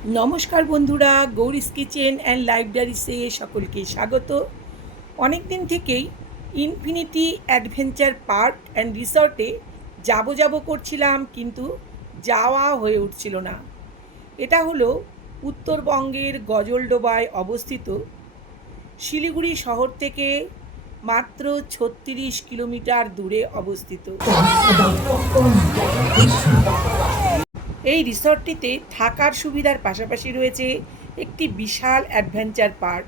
নমস্কার বন্ধুরা, গৌরীস kitchen and লাইব্রেরিসে সকলকে স্বাগত। অনেক দিন থেকেই ইনফিনিটি অ্যাডভেঞ্চার পার্ক অ্যান্ড রিসর্টে যাব করছিলাম, কিন্তু যাওয়া হয়ে উঠছিল না। এটা হলো উত্তরবঙ্গের গজলডোবায় অবস্থিত। শিলিগুড়ি শহর থেকে মাত্র ৩৬ কিলোমিটার দূরে অবস্থিত। এই রিসর্টটিতে থাকার সুবিধার পাশাপাশি রয়েছে একটি বিশাল অ্যাডভেঞ্চার পার্ক,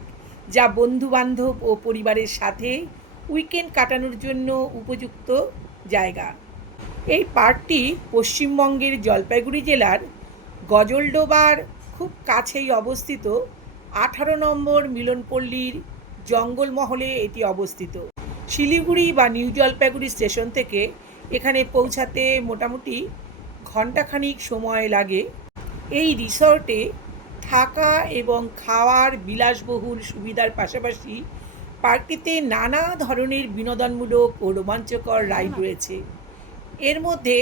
যা বন্ধুবান্ধব ও পরিবারের সাথে উইকেন্ড কাটানোর জন্য উপযুক্ত জায়গা। এই পার্কটি পশ্চিমবঙ্গের জলপাইগুড়ি জেলার গজলডোবার খুব কাছেই অবস্থিত। 18 নম্বর মিলনপল্লীর জঙ্গলমহলে এটি অবস্থিত। শিলিগুড়ি বা নিউ জলপাইগুড়ি স্টেশন থেকে এখানে পৌঁছাতে মোটামুটি ঘণ্টাখানিক সময় লাগে। এই রিসর্টে থাকা এবং খাওয়ার বিলাসবহুল সুবিধার পাশাপাশি পার্কটিতে নানা ধরনের বিনোদনমূলক ও রোমাঞ্চকর রাইড রয়েছে। এর মধ্যে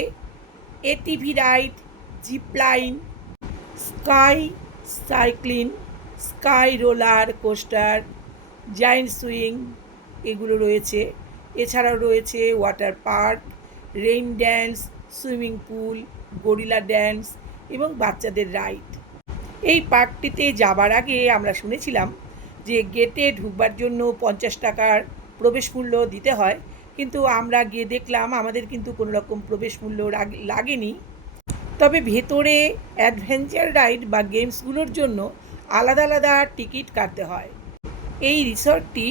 ATV ride, zipline, sky cycling, sky roller coaster, giant swing এগুলো রয়েছে। এছাড়াও রয়েছে water park, rain dance, swimming pool, gorilla dance এবং বাচ্চাদের রাইড। এই পার্কটিতে যাবার আগে আমরা শুনেছিলাম যে গেটে ঢুকবার জন্য 50 টাকার প্রবেশ মূল্য দিতে হয়, কিন্তু আমরা গিয়ে দেখলাম আমাদের কিন্তু কোনো রকম প্রবেশ মূল্য লাগেনি। তবে ভেতরে অ্যাডভেঞ্চার রাইড বা গেমসগুলোর জন্য আলাদা আলাদা টিকিট কাটতে হয়। এই রিসর্টটি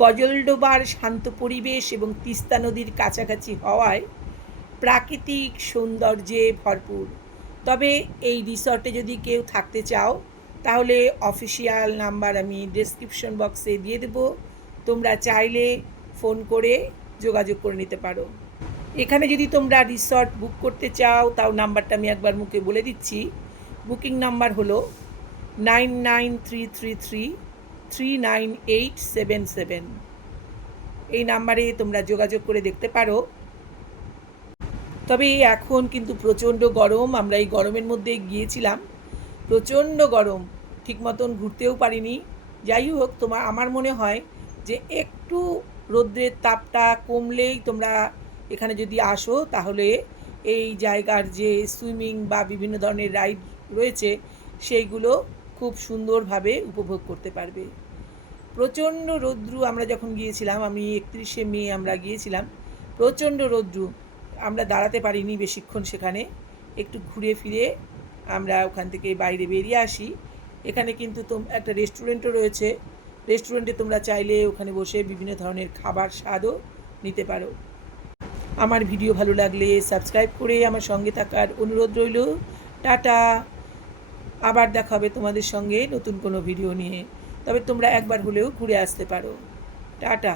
গজলডোবার শান্ত পরিবেশ এবং তিস্তা নদীর কাছাকাছি হওয়ায় প্রাকৃতিক সৌন্দর্যে ভরপুর। তবে এই রিসর্টে যদি কেউ থাকতে চাও, তাহলে অফিসিয়াল নাম্বার আমি ডেসক্রিপশন বক্সে দিয়ে দেব, তোমরা চাইলে ফোন করে যোগাযোগ করে নিতে পারো। এখানে যদি তোমরা রিসর্ট বুক করতে চাও, তাও নাম্বারটা আমি একবার মুখে বলে দিচ্ছি। বুকিং নাম্বার হলো 9933339877। এই নাম্বারে তোমরা যোগাযোগ করে দেখতে পারো। তবে এখন কিন্তু প্রচণ্ড গরম, আমরা এই গরমের মধ্যে গিয়েছিলাম, প্রচণ্ড গরম, ঠিক মতন ঘুরতেও পারিনি। যাই হোক, আমার মনে হয় যে একটু রৌদ্রের তাপটা কমলেই তোমরা এখানে যদি আসো, তাহলে এই জায়গার যে সুইমিং বা বিভিন্ন ধরনের রাইড রয়েছে সেইগুলো খুব সুন্দরভাবে উপভোগ করতে পারবে। প্রচণ্ড রৌদ্র, আমরা যখন গিয়েছিলাম, আমি 31শে মে আমরা গিয়েছিলাম, প্রচণ্ড রৌদ্র, আমরা দাঁড়াতে পারিনি বেশিক্ষণ সেখানে। একটু ঘুরে ফিরে আমরা ওখান থেকে বাইরে বেরিয়ে আসি। এখানে কিন্তু একটা রেস্টুরেন্টও রয়েছে। রেস্টুরেন্টে তোমরা চাইলে ওখানে বসে বিভিন্ন ধরনের খাবার স্বাদও নিতে পারো। আমার ভিডিও ভালো লাগলে সাবস্ক্রাইব করে আমার সঙ্গে থাকার অনুরোধ রইল। টাটা। আবার দেখা হবে তোমাদের সঙ্গে নতুন কোনো ভিডিও নিয়ে। তবে তোমরা একবার হলেও ঘুরে আসতে পারো। টাটা।